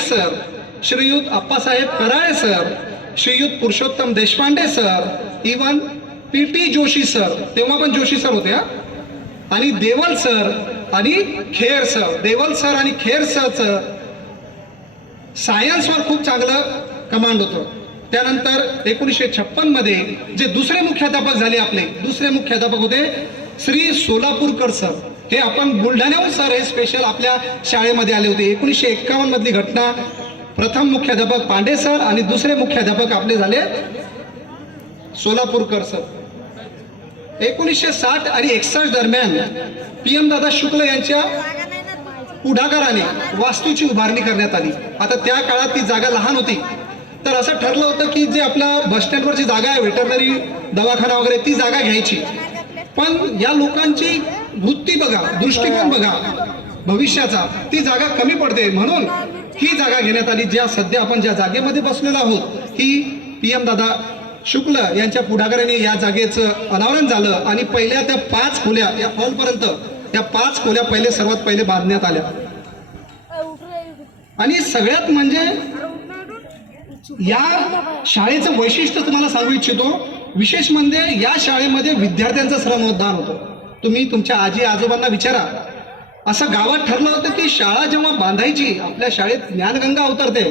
Sir, Shriyut Appasaheb Karale sir, Shriyut Purushottam Deshpande sir, even PT. Joshi sir, तेव्हा पण Joshi sir होते हा, आणि देवल सर आणि खेर सर. देवल सर आणि खेर सरचं सायन्सवर खूप चांगलं कमांड होतं. त्यानंतर 1956 मध्ये जे दुसरे मुख्याध्यापक झाले, आपले दुसरे मुख्याध्यापक होते श्री सोलापूरकर सर. हे आपण बुलढाण्याहून सर हे स्पेशल आपल्या शाळेमध्ये आले होते. 1951 मधली घटना. प्रथम मुख्याध्यापक पांडे सर आणि दुसरे मुख्याध्यापक आपले झाले सोलापूरकर सर. 1960 आणि 61 दरम्यान PM दादा शुक्ल यांच्या पुढाकाराने वास्तूची उभारणी करण्यात आली. आता त्या काळात ती जागा लहान होती, तर असं ठरलं होतं की जे आपला बस स्टँडवरची जागा आहे, व्हेटरनरी दवाखाना वगैरे, ती जागा घ्यायची. पण या लोकांची वृत्ती बघा, दृष्टिकोन बघा भविष्याचा, ती जागा कमी पडते म्हणून ही जागा घेण्यात आली. ज्या सध्या आपण ज्या जागेमध्ये बसलेलो आहोत, ही PM दादा शुक्ल यांच्या पुढाकाराने या जागेचं अनावरण झालं आणि पहिल्या त्या 5 खोल्या या हॉलपर्यंत, त्या 5 खोल्या पहिले सर्वात पहिले बांधण्यात आल्या. आणि सगळ्यात म्हणजे या शाळेचं वैशिष्ट्य तुम्हाला सांगू इच्छितो. विशेष म्हणजे या शाळेमध्ये विद्यार्थ्यांचं श्रमदान होतं. तुम्ही तुमच्या आजी आजोबांना विचारा. असं गावात ठरलं होतं की शाळा जेव्हा बांधायची, आपल्या शाळेत ज्ञानगंगा अवतरते,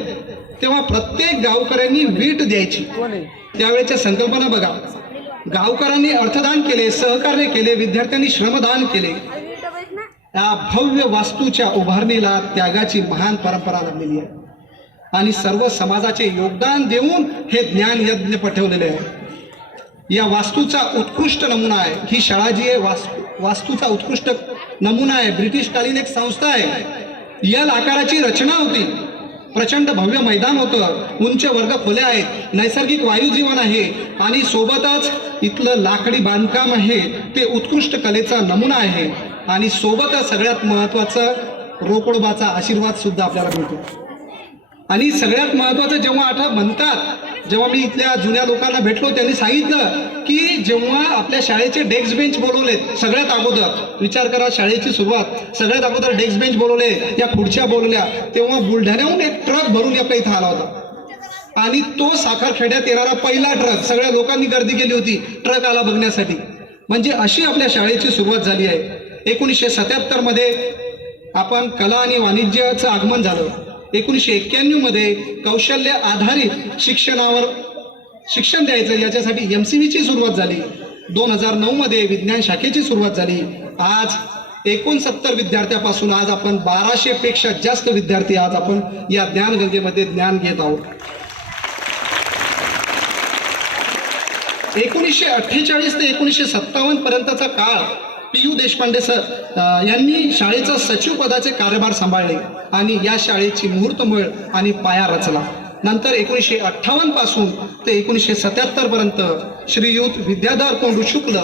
तेव्हा प्रत्येक गावकऱ्यांनी वीट द्यायची. त्यावेळेच्या संकल्पना बघा. गावकऱ्यांनी अर्थदान केले, सहकार्य केले, विद्यार्थ्यांनी श्रमदान केले. या भव्य वास्तूच्या उभारणीला त्यागाची महान परंपरा लागलेली आहे आणि सर्व समाजाचे योगदान देऊन हे ज्ञान यज्ञ पठवलेले आहे. या वास्तूचा उत्कृष्ट नमुना आहे ही शाळा जी आहे. वास्तूचा उत्कृष्ट नमुना आहे. ब्रिटिशकालीन एक संस्था आहे. यल आकाराची रचना होती. प्रचंड भव्य मैदान होतं, उंच वर्ग खोल्या आहेत, नैसर्गिक वायुजीवन आहे आणि सोबतच इथलं लाकडी बांधकाम आहे ते उत्कृष्ट कलेचा नमुना आहे. आणि सोबतच सगळ्यात महत्त्वाचं रोकडोबाचा आशीर्वाद सुद्धा आपल्याला मिळतो. आणि सगळ्यात महत्त्वाचं जेव्हा म्हणतात, जेव्हा मी इथल्या जुन्या लोकांना भेटलो, त्यांनी सांगितलं की जेव्हा आपल्या शाळेचे डेस्क बेंच बोलवलेत, सगळ्यात अगोदर विचार करा, शाळेची सुरुवात, सगळ्यात अगोदर डेस्क बेंच बोलवले, या खुर्च्या बोलवल्या, तेव्हा बुलढाण्याहून एक ट्रक भरून आपल्या इथं आला होता. आणि तो साखरखेड्यात येणारा पहिला ट्रक, सगळ्या लोकांनी गर्दी केली होती ट्रक आला बघण्यासाठी. म्हणजे अशी आपल्या शाळेची सुरुवात झाली आहे. 1977 मध्ये आपण कला आणि वाणिज्याचं आगमन झालं. 1991 मध्ये कौशल्य आधारित शिक्षणावर शिक्षण द्यायचं याच्यासाठी MCVची सुरुवात झाली. 2009 मध्ये विज्ञान शाखेची सुरुवात झाली. आज 69 विद्यार्थ्यापासून आज आपण 1200 पेक्षा जास्त विद्यार्थी आज आपण या ज्ञानगंगेमध्ये ज्ञान घेत आहोत. 1948 ते 1957 पर्यंतचा काळ PU देशपांडे सर यांनी शाळेचा सचिव पदाचे कार्यभार सांभाळले आणि या शाळेची मुहूर्तमेळ आणि पाया रचला. नंतर 1958 पासून ते 1977 पर्यंत श्रीयुत विद्याधर कोंडू शुक्ल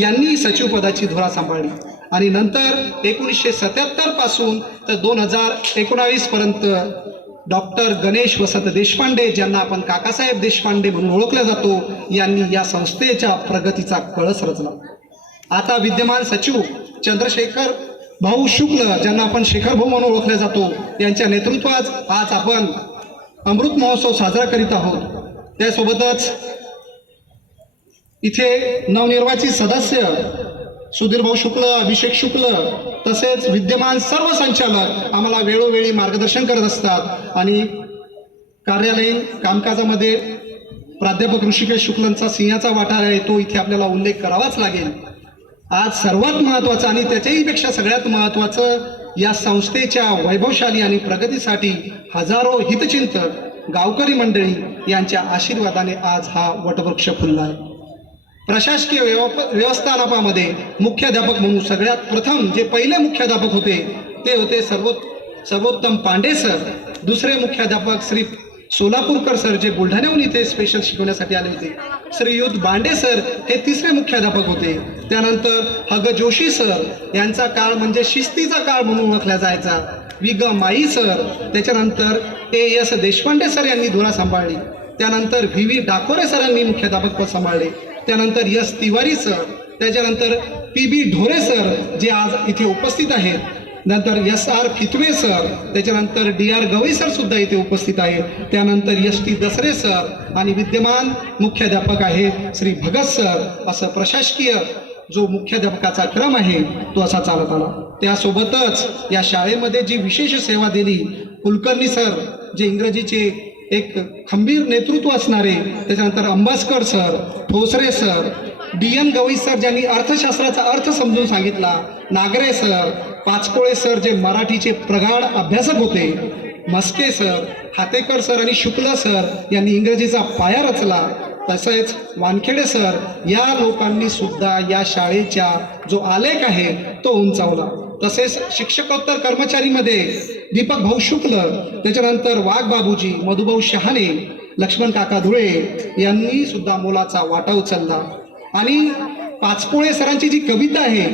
यांनी सचिव पदाची धुरा सांभाळली. आणि नंतर 1977 पासून तर 2019 पर्यंत डॉक्टर गणेश वसंत देशपांडे, ज्यांना आपण काकासाहेब देशपांडे म्हणून ओळखला जातो, यांनी या संस्थेच्या प्रगतीचा कळस रचला. आता विद्यमान सचिव चंद्रशेखर भाऊ शुक्ल, ज्यांना आपण शेखर भाऊ म्हणून ओळखले जातो, यांच्या नेतृत्वात आज आपण अमृत महोत्सव साजरा करीत आहोत. त्यासोबतच इथे नवनिर्वाचित सदस्य सुधीर भाऊ शुक्ल, अभिषेक शुक्ल, तसेच विद्यमान सर्व संचालक आम्हाला वेळोवेळी मार्गदर्शन करत असतात. आणि कार्यालयीन कामकाजामध्ये प्राध्यापक ऋषिकेश शुक्लांचा सिंहाचा वाटा आहे, तो इथे आपल्याला उल्लेख करावाच लागेल. आज सर्वात महत्त्वाचं आणि त्याच्याही पेक्षा सगळ्यात महत्त्वाचं, या संस्थेच्या वैभवशाली आणि प्रगतीसाठी हजारो हितचिंतक गावकरी मंडळी यांच्या आशीर्वादाने आज हा वटवृक्ष फुलला आहे. प्रशासकीय व्यवस्थापनामध्ये मुख्याध्यापक म्हणून सगळ्यात प्रथम जे पहिले मुख्याध्यापक होते ते होते सर्वोत्तम पांडे सर. दुसरे मुख्याध्यापक श्री सोलापूरकर सर, जे बुलढाण्याहून इथे स्पेशल शिकवण्यासाठी आले होते. श्रीयुत बांडे सर हे तिसरे मुख्याध्यापक होते. त्यानंतर हग जोशी सर यांचा काळ म्हणजे शिस्तीचा काळ म्हणून ओळखला जायचा. विग माई सर, त्याच्यानंतर AS देशपांडे सर यांनी धुरा सांभाळली. त्यानंतर VV डाकोरे सरांनी मुख्याध्यापक पद सांभाळले. त्यानंतर S तिवारी सर, त्याच्यानंतर PB ढोरे सर जे आज इथे उपस्थित आहेत. नंतर S.R. फितवे सर, त्याच्यानंतर D.R. गवई सर सुद्धा इथे उपस्थित आहेत. त्यानंतर S.T. दसरे सर आणि विद्यमान मुख्याध्यापक आहेत श्री भगत सर. असं प्रशासकीय जो मुख्याध्यापकाचा क्रम आहे तो असा चालत आला. त्यासोबतच या शाळेमध्ये जी विशेष सेवा दिली कुलकर्णी सर, जे इंग्रजीचे एक खंबीर नेतृत्व असणारे, त्याच्यानंतर Ambaskar sir, Thosare sir, D.N. Gavai sir ज्यांनी अर्थशास्त्राचा अर्थ समजून सांगितला, नागरे सर, पाचपोळे सर जे मराठीचे प्रगाढ अभ्यासक होते, मस्के सर, हातेकर सर आणि शुक्ल सर यांनी इंग्रजीचा पाया रचला, तसेच वानखेडे सर या लोकांनी सुद्धा या शाळेचा जो आलेख आहे तो उंचावला. तसेच शिक्षकोत्तर कर्मचारीमध्ये दीपक भाऊ शुक्ल, त्याच्यानंतर वाघ बाबूजी, मधुभाऊ शहाणे, लक्ष्मण काका धुळे यांनी सुद्धा मोलाचा वाटा उचलला. आणि पाचपोळे सरांची जी कविता आहे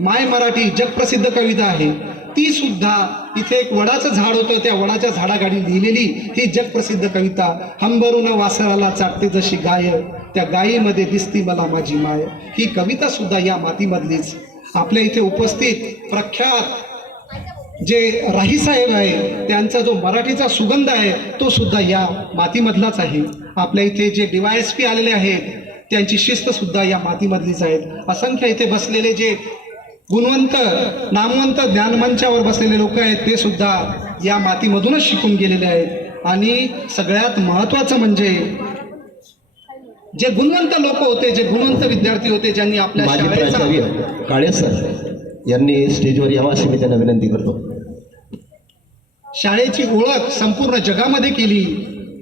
माय मराठी जगप्रसिद्ध कविता आहे, ती सुद्धा इथे एक वडाचं झाड होतं, त्या वडाच्या झाडाखाली लिहिलेली ही जगप्रसिद्ध कविता, हंबरून वासराला चाटते जशी गाय, त्या गायीमध्ये दिसती मला माझी माय, ही कविता सुद्धा या मातीमधलीच. आपल्या इथे उपस्थित प्रख्यात जे राही साहेब आहे त्यांचा जो मराठीचा सुगंध आहे तो सुद्धा या मातीमधलाच आहे. आपल्या इथे जे DYSP आलेले आहेत त्यांची शिस्त सुद्धा या मातीमधलीच आहेत. असंख्य इथे बसलेले जे गुणवंत नामवंत ज्ञानमंचावर बसलेले लोक आहेत ते सुद्धा या मातीमधूनच शिकून गेलेले आहेत. आणि सगळ्यात महत्त्वाचं म्हणजे जे गुणवंत लोक होते, जे गुणवंत विद्यार्थी होते, ज्यांनी आपल्या शाळेचा काळे सर यांनी स्टेजवर यावं अशी मी त्यांना विनंती करतो. शाळेची ओळख संपूर्ण जगामध्ये केली,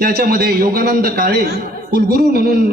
त्याच्यामध्ये योगानंद काळे कुलगुरू म्हणून